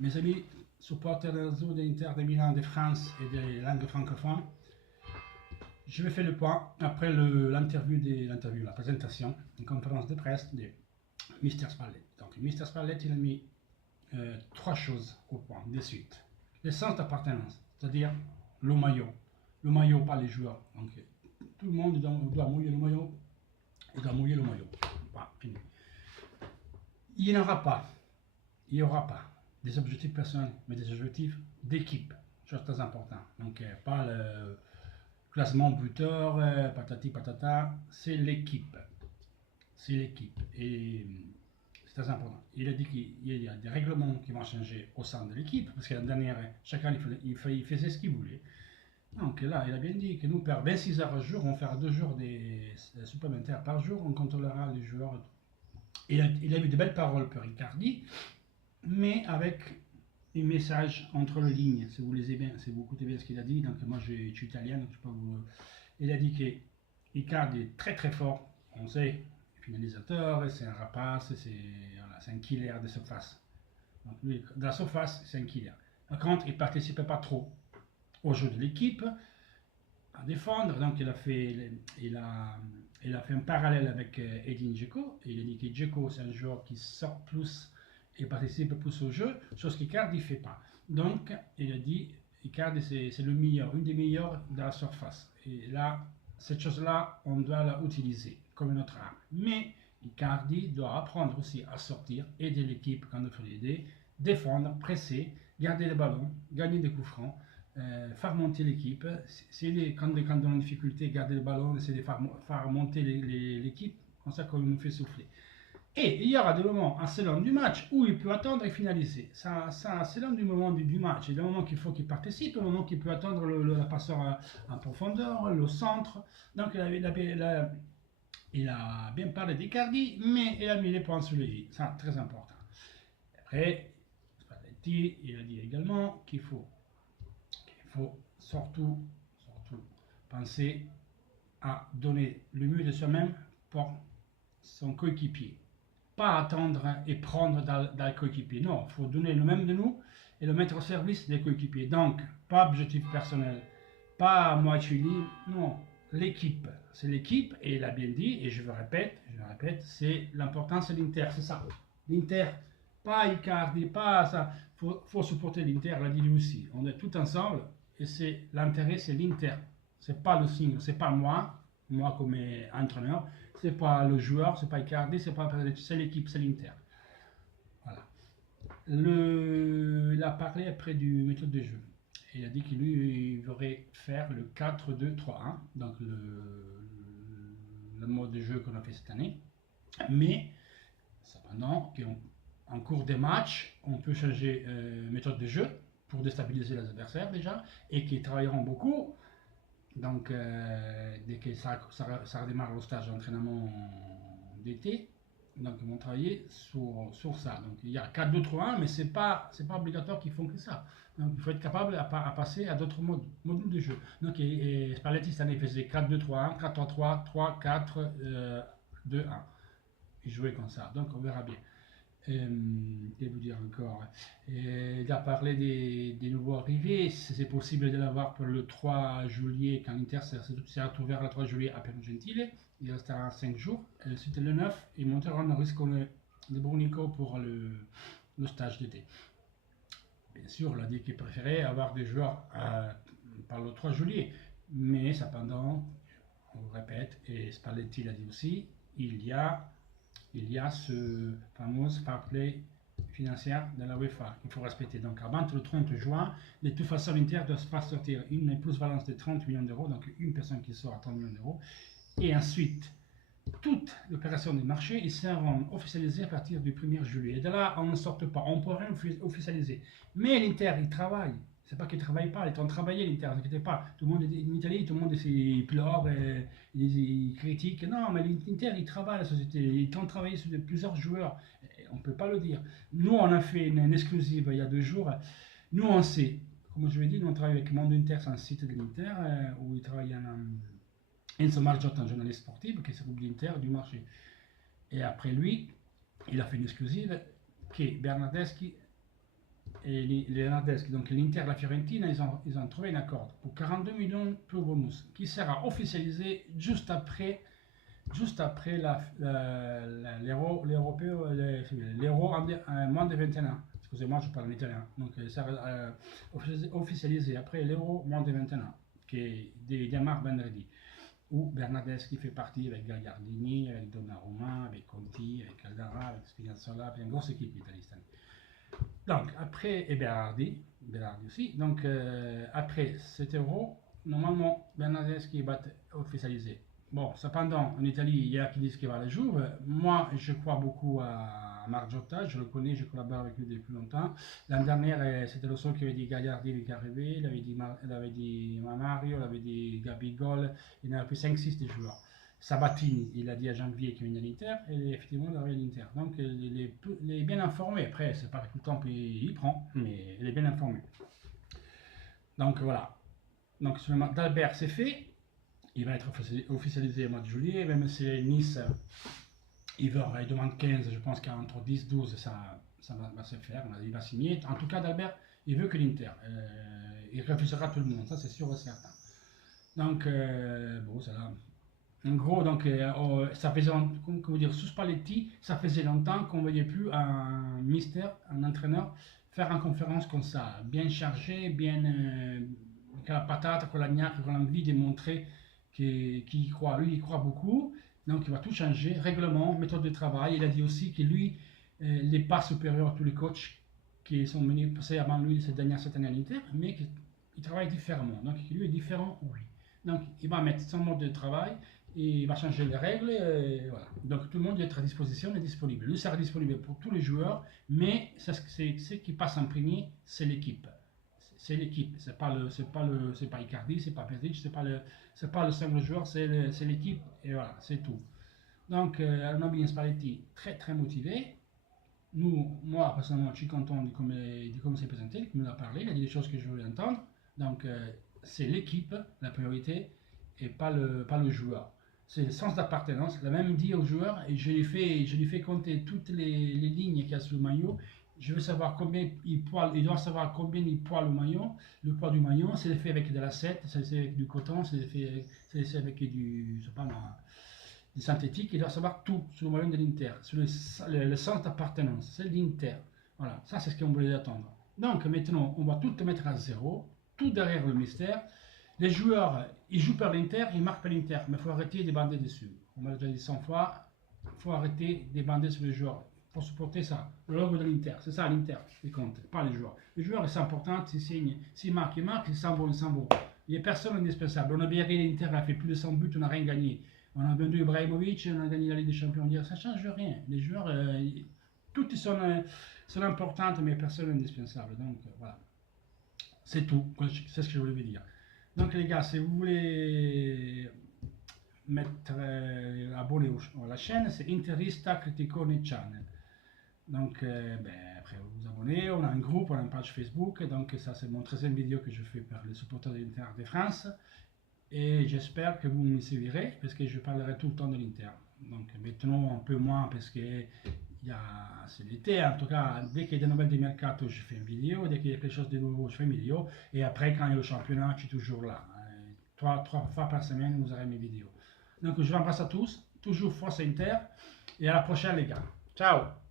Mes amis supporters de l'Inter de Milan, de France et des langues francophones, je vais faire le point après la présentation, une conférence de presse de Mr. Spalletti. Donc, Mr. Spalletti il a mis trois choses au point de suite. Le sens d'appartenance, c'est-à-dire le maillot. Le maillot, pas les joueurs. Donc, tout le monde doit mouiller le maillot. Il doit mouiller le maillot. Voilà, fini. Il n'y aura pas, il n'y aura pas des objectifs personnels, mais des objectifs d'équipe. Chose très importante. Donc, pas le classement buteur, patati patata, c'est l'équipe. C'est l'équipe. Et c'est très important. Il a dit qu'il y a des règlements qui vont changer au sein de l'équipe, parce que la dernière, chacun il faisait ce qu'il voulait. Donc là, il a bien dit que nous, per 26 heures par jour, on fera 2 jours des supplémentaires par jour, on contrôlera les joueurs. Il a eu de belles paroles pour Icardi, mais avec un message entre les lignes, si vous lisez bien, si vous écoutez bien ce qu'il a dit. Donc moi, je suis italien, donc je peux vous... Il a dit que Icardi est très très fort, on sait, finalisateur, c'est un rapace, c'est un killer de surface. Donc lui, de la surface, c'est un killer. Par contre, il ne participait pas trop au jeu de l'équipe, à défendre. Donc il a fait un parallèle avec Edin Dzeko. Il a dit que Dzeko c'est un joueur qui sort plus et participe plus au jeu, chose qu'Icardi ne fait pas. Donc il a dit Icardi c'est le meilleur, une des meilleures de la surface. Et là, cette chose-là, on doit l'utiliser comme notre arme. Mais Icardi doit apprendre aussi à sortir, aider l'équipe quand il faut l'aider, défendre, presser, garder le ballon, gagner des coups francs. Faire monter l'équipe. Quand on est en difficulté, garder le ballon, essayer de faire monter l'équipe, comme ça qu'on nous fait souffler. Et il y aura des moments à selon du match où il peut attendre et finaliser. Ça c'est l'un du moment du match. Il y a des moments qu'il faut qu'il participe, des moments qu'il peut attendre la passeur en profondeur, le centre. Donc il a bien parlé d'Icardi, mais il a mis les points sur les i. C'est très important. Après, Spalletti, il a dit également qu'il faut surtout penser à donner le mieux de soi-même pour son coéquipier. Pas attendre et prendre dans le coéquipier. Non, il faut donner le même de nous et le mettre au service des coéquipiers. Donc, pas objectif personnel, pas moi je suis libre, non, l'équipe. C'est l'équipe, et il a bien dit, et je le répète, c'est l'important, c'est l'Inter, c'est ça. L'Inter, pas Icardi, pas ça. Faut supporter l'Inter, l'a dit lui aussi. On est tout ensemble, et c'est l'intérêt, c'est l'Inter. C'est pas le signe, c'est pas moi comme entraîneur, c'est pas le joueur, c'est pas Icardi, c'est l'équipe, c'est l'Inter. Voilà. Il a parlé après du méthode de jeu. Il a dit qu'il lui il voudrait faire le 4-2-3-1, donc le mode de jeu qu'on a fait cette année. Mais cependant, en cours des matchs, on peut changer méthode de jeu pour déstabiliser les adversaires déjà, et qui travailleront beaucoup. Donc, dès que ça redémarre le stage d'entraînement d'été, donc ils vont travailler sur ça. Donc, il y a 4-2-3-1, mais c'est pas obligatoire qu'ils font que ça. Donc, il faut être capable à passer à d'autres modules de jeu. Donc, Spalletti, cette année, faisait 4-2-3-1, 4-3-3, 3-4, 2-1. Il jouait comme ça. Donc, on verra bien. Que vous dire encore? Il a parlé des nouveaux arrivés. C'est possible de l'avoir pour le 3 juillet quand l'Inter s'est ouvert le 3 juillet à Piero Gentile. Il restera 5 jours. C'était le 9 et monteront le risque de Brunico pour le stage d'été. Bien sûr, il a dit qu'il préférait avoir des joueurs par le 3 juillet. Mais cependant, on le répète, et Spalletti l'a dit aussi, il y a ce fameux fair play financier de la UEFA qu'il faut respecter. Donc avant le 30 juin, de toute façon, l'Inter doit pas sortir une plus-valence de 30 millions d'euros, donc une personne qui sort à 30 millions d'euros. Et ensuite, toute l'opération du marché, ils seront officialisés à partir du 1er juillet. Et de là, on ne sort pas, on ne peut rien officialiser. Mais l'Inter, il travaille. C'est pas qu'il ne travaille pas, ils ont travaillé l'Inter, ne vous inquiétez pas. Tout le monde en Italie, tout le monde pleure, il critique. Non, mais l'Inter, il travaille, la société, ils ont travaillé sur plusieurs joueurs. On ne peut pas le dire. Nous, on a fait une exclusive il y a 2 jours. Nous, on sait, comme je l'ai dit, nous on travaille avec Mondo Inter, c'est un site de l'Inter, où il travaille Enzo Margiotta, un journaliste sportif, qui s'occupe de l'Inter, du marché. Et après lui, il a fait une exclusive que Bernardeschi et les Bernardeschi, donc l'Inter et la Fiorentina, ils ont trouvé un accord pour 42 millions pour bonus, qui sera officialisé juste après l'Euro en moins de 21 ans. Excusez-moi, je parle en italien. Donc, ça va officialisé après l'Euro moins de 21 ans, qui démarre vendredi. Où Bernardeschi fait partie avec Gagliardini, avec Donnarumma, avec Conti, avec Caldara, avec Spinazzola, avec une grosse équipe italienne. Donc, après, et Berardi aussi. Donc, après cet Euro, normalement, Bernardeschi va être officialisé. Bon, cependant, en Italie, il y a qui disent qu'il va le jouer. Moi, je crois beaucoup à Margiotta, je le connais, je collabore avec lui depuis longtemps. L'année dernière, c'était le seul qui avait dit Gagliardini qui est arrivé, il avait dit Mario, il avait dit Gabigol, il y en avait plus 5-6 des joueurs. Sabatini, il a dit à janvier qu'il venait à l'Inter, et effectivement, il arrive à l'Inter. Donc, il est bien informé. Après, c'est pas tout le temps qu'il prend, mais il est bien informé. Donc, voilà. Donc, d'Albert, c'est fait. Il va être officialisé au mois de juillet, même si Nice, il demande 15, je pense qu'entre 10 et 12, ça va se faire, il va signer. En tout cas, d'Albert, il veut que l'Inter. Il refusera tout le monde, ça c'est sûr et certain. Donc, bon, c'est là. En gros, donc, ça faisait, comment dire, sous Spalletti, ça faisait longtemps qu'on ne voyait plus un entraîneur, faire une conférence comme ça, bien chargé, bien, avec la patate, avec la gnaque, avec l'envie de montrer qu'il y croit. Lui, il croit beaucoup, donc il va tout changer, règlement, méthode de travail. Il a dit aussi que lui, il n'est pas supérieur à tous les coachs qui sont venus passer avant lui cette année à l'Inter, mais qu'il travaille différemment. Donc lui est différent, oui. Donc il va mettre son mode de travail, et il va changer les règles, et voilà. Donc tout le monde doit être à disposition et disponible. Lui sera disponible pour tous les joueurs, mais ce qui passe en premier, c'est l'équipe. C'est l'équipe, c'est pas Icardi, c'est pas Pedric, c'est pas le simple joueur, c'est l'équipe, et voilà, c'est tout. Donc, Nobile Spalletti, très très motivé. Moi, personnellement, je suis content de comment c'est présenté, il me l'a parlé, il a dit des choses que je voulais entendre. Donc, c'est l'équipe, la priorité, et pas le joueur. C'est le sens d'appartenance. Il a même dit aux joueurs, et je lui fais compter toutes les lignes qu'il y a sur le maillot. Je veux savoir combien il doit savoir combien il poids le maillot. Le poids du maillot, c'est fait avec de la 7, c'est fait avec du coton, c'est fait avec du, je sais pas moi, du synthétique. Il doit savoir tout sur le maillot de l'Inter, sur le sens d'appartenance. C'est l'Inter. Voilà, ça c'est ce qu'on voulait attendre. Donc maintenant, on va tout mettre à zéro, tout derrière le mystère. Les joueurs, ils jouent par l'Inter, ils marquent par l'Inter, mais il faut arrêter de bander dessus. On m'a déjà dit 100 fois, il faut arrêter de bander sur les joueurs. Pour supporter ça, le logo de l'Inter, c'est ça l'Inter qui compte, pas les joueurs. Les joueurs, c'est important, s'ils marquent, ils marquent, s'ils s'en vont, ils s'en vont. Il n'y a personne indispensable. On a bien vu l'Inter a fait plus de 100 buts, on n'a rien gagné. On a vendu Ibrahimovic, on a gagné la Ligue des Champions. Ça ne change rien. Les joueurs, toutes sont importantes, mais personne n'est indispensable. Donc voilà, c'est tout, c'est ce que je voulais vous dire. Donc les gars, si vous voulez mettre abonné à la chaîne, c'est Interista Criticone Channel. Donc après vous vous abonnez, on a un groupe, on a une page Facebook, donc ça c'est mon 13e vidéo que je fais par les supporters de l'Inter de France. Et j'espère que vous me suivrez, parce que je parlerai tout le temps de l'Inter. Donc maintenant un peu moins, parce que c'est l'été, en tout cas, dès qu'il y a des nouvelles du mercato, je fais une vidéo, dès qu'il y a quelque chose de nouveau, je fais une vidéo, et après, quand il y a le championnat, je suis toujours là. 3 fois par semaine, vous aurez mes vidéos. Donc, je vous embrasse à tous, toujours force Inter, et à la prochaine, les gars. Ciao!